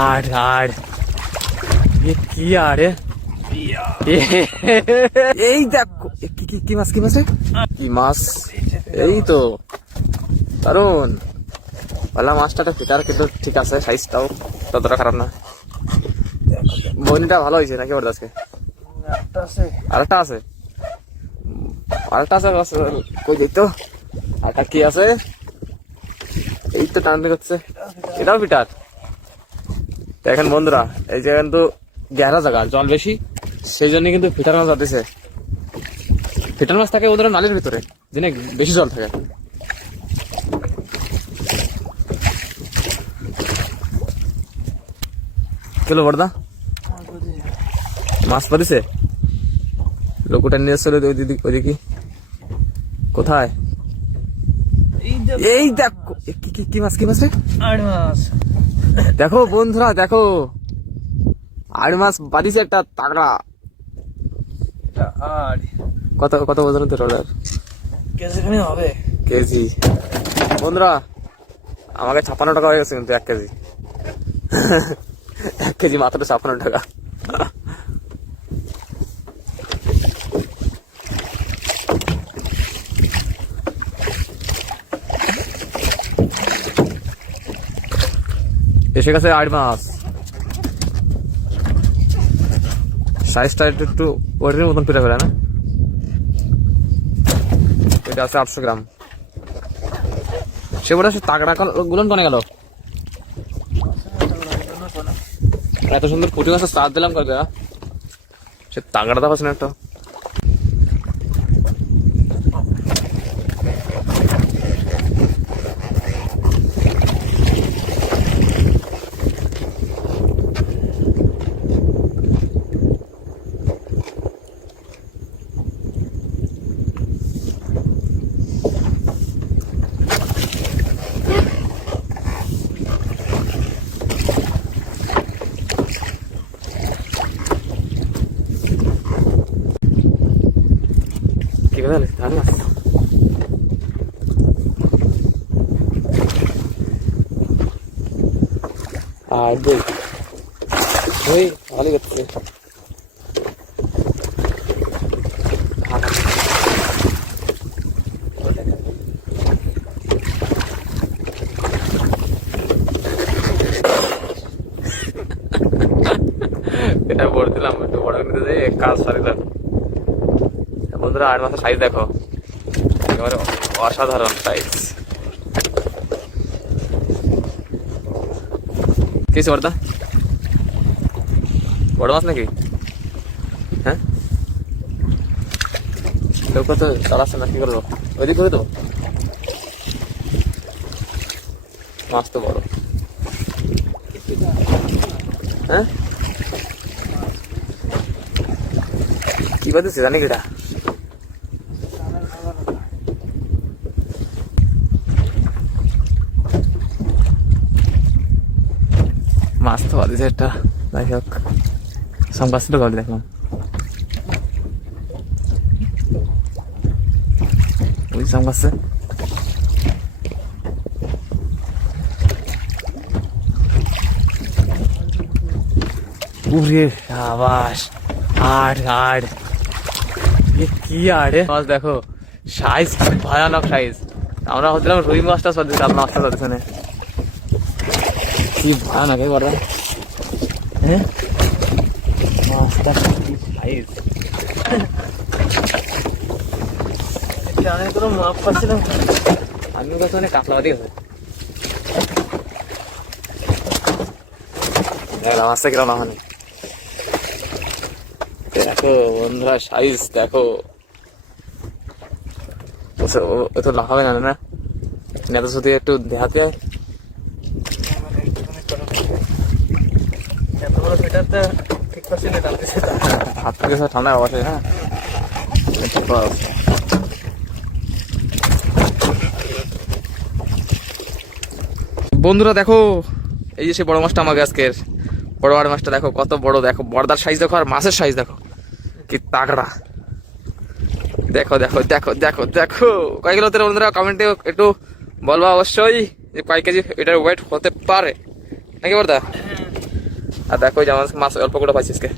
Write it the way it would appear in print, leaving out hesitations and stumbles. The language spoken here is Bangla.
আর আর কি আরে এই দেখো কি মাছ কি মাছ এই তো কারণ পালা মাছটা ফিটার কিন্তু ঠিক আছে, সাইজটাও ততটা খারাপ না। বনিটা ভালো হয়েছে নাকি ওর আজকে? আরেকটা আছে কই দেখতো আরেকটা কি আছে? এই তো টানতে করছে, এটাও ফিটার। দেখেন বন্ধুরা, এই যে কিন্তু গেরা জায়গা, জল বেশি, সেই জন্য কিন্তু ফিটার মাছ যাতেছে। ফিটার মাছ থাকে ওদের নালের ভিতরে, যেখানে বেশি জল থাকে। কেলো বড়দা মাছ পড়েছে, লোকটা নিয়ে আসলে ওইদিকে কোথায়? এই দেখো কি মাছ রে? দেখো বন্ধুরা, দেখো আড় মাছ বাড়িছে একটা তাগড়া। কত কত ওজন ট্রলার? কেজি হবে কেজি। বন্ধুরা আমাকে 56 টাকা হয়ে গেছে কিন্তু 1 কেজি। 1 কেজি মাত্র 56 টাকা। এসে গেছে আড় মাছ, সাইজটা একটু ওটার মতন পিঠা ফেলে না। এটা আছে 800 গ্রাম। সে বলে তাগড়া গুলন কনে গেল? এত সুন্দর পুঁটি মাছের চার দিলাম কালকে, সে তাগড়াটা পাচ্ছে না একটা। আর ওই ভালো করছে। এটা বলছিলাম একটু বড় করে কাজ সারিলাম। বন্ধুরা আড় মাছের সাইজ দেখো, একেবারে অসাধারণ সাইজ। কিছু বড়দা বড় মাছ নাকি? হ্যাঁ লোক তো চালাচ্ছে না, কি করবো? ওইদিক করে দেবো, মাছ তো বড়। হ্যাঁ কি বাজছে জানি কিটা? মাছ তো বাজছে একটা, যাই হোক সংবাদ তো গল্প দেখলাম। ওই সংবাদ উরে সাবাস। আর আর কি আরে মাছ দেখো, সাইজ ভয়ানক সাইজ। আমরা হচ্ছিলাম রুই মাছটা চলতেছে, আপনার মাছটা চলতেছে না, কি ভয়ানক করে। হ্যাঁ মাছটা কি সাইজ, কোনো মাপ পাচ্ছিলাম। আমিও কাছে অনেক কাতলা বাদি আছে। মাছটা কিরম না মানে দেখো বন্ধুরা, সাইজ দেখো। তো লাফাবে না না এত যদি একটু দেখাতে হয়। হাত থেকে ঠান্ডা অবশ্যই। হ্যাঁ বন্ধুরা দেখো, এই যে সে বড় মাছটা আমাকে আজকের বড় আর মাছটা দেখো কত বড়। দেখো বড়দার সাইজ দেখো, আর মাছের সাইজ দেখো কি তাগড়া। দেখো দেখো দেখো দেখো দেখো কয় কিলো হতে বন্ধুরা কমেন্টে একটু বলবা অবশ্যই যে কয় কেজি এটার ওয়েট হতে পারে নাকি বড়দা? আর দেখো যে আমার মাছ অল্প করে পাইছি আজকে।